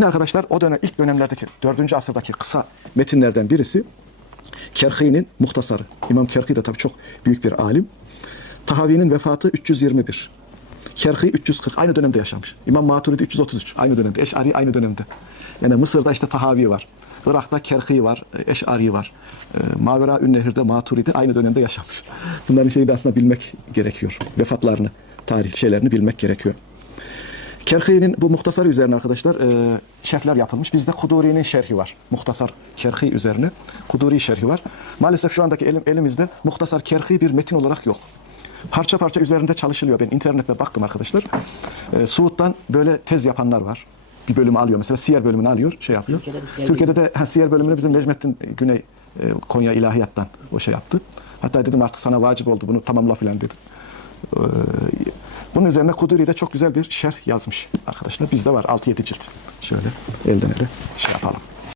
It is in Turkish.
Yine arkadaşlar o dönem ilk dönemlerdeki 4. asırdaki kısa metinlerden birisi Kerhi'nin Muhtasarı. İmam Kerhi de tabii çok büyük bir alim. Tahavi'nin vefatı 321. Kerhi 340. Aynı dönemde yaşamış. İmam Maturidi 333. Aynı dönemde. Eş'ari aynı dönemde. Yani Mısır'da işte Tahavi var. Irak'ta Kerhi var. Eş'ari var. E, Mavera Ünnehir'de Maturidi aynı dönemde yaşamış. Bunların şeyi de aslında bilmek gerekiyor. Vefatlarını, tarih şeylerini bilmek gerekiyor. Kerhi'nin bu muhtasarı üzerine arkadaşlar e, şerhler yapılmış. Bizde Kuduri'nin şerhi var. Muhtasar Kerhi üzerine Kuduri şerhi var. Maalesef şu andaki elim, elimizde Muhtasar Kerhi bir metin olarak yok. Parça parça üzerinde çalışılıyor. Ben internette baktım arkadaşlar. E, Suud'dan böyle tez yapanlar var. Bir bölümü alıyor mesela Siyer bölümünü alıyor, şey yapıyor. Türkiye'de Siyer Türkiye'de de ha, Siyer bölümünü bizim Necmettin Güney e, Konya İlahiyat'tan o şey yaptı. Hatta dedim artık sana vacip oldu bunu tamamla filan dedim. Ee, Bunun üzerine Kuduri de çok güzel bir şerh yazmış arkadaşlar. Bizde var 6-7 cilt. Şöyle elden ele şey yapalım.